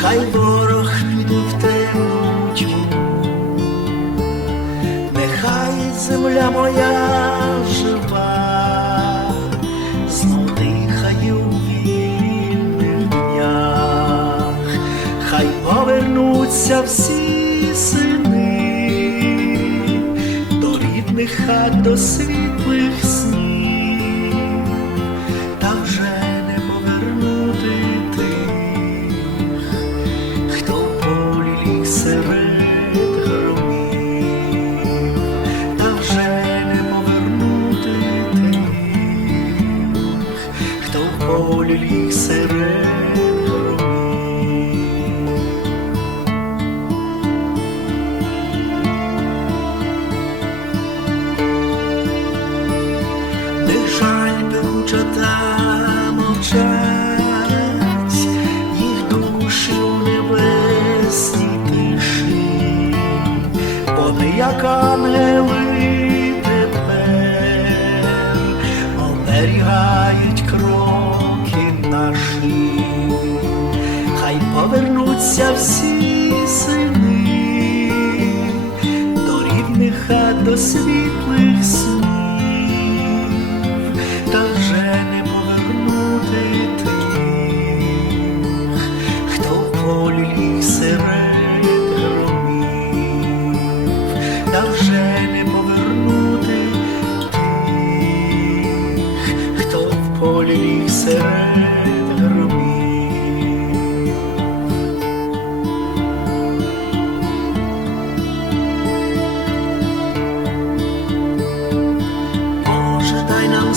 хай ворог в темну, нехай земля моя жива, знов дихає у вільних днях, хай повернуться всі сини, до рідних хат, до світлих снів. Вже полі ліг де жаль певучата мовчать, їх душі у небесній тиші, вони як ангели тепер оберігають хай повернуться всі сини. До рідних хат, до світлих снів. Та вже не повернути тих, хто в полі ліг серед громів, та вже не повернути тих, хто в полі ліг серед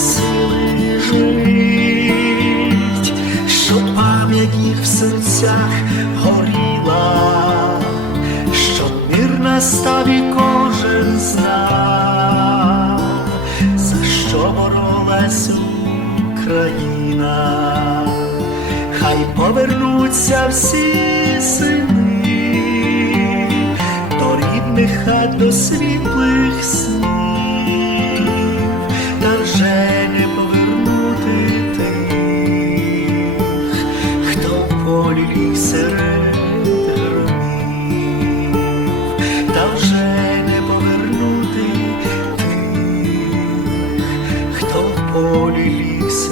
дай нам сили жить, щоб пам'ять їх в серцях горіла, щоб мир настав і кожен знав, за що боролась Україна, хай повернуться всі сини до рідних хат, до світлих снів. полились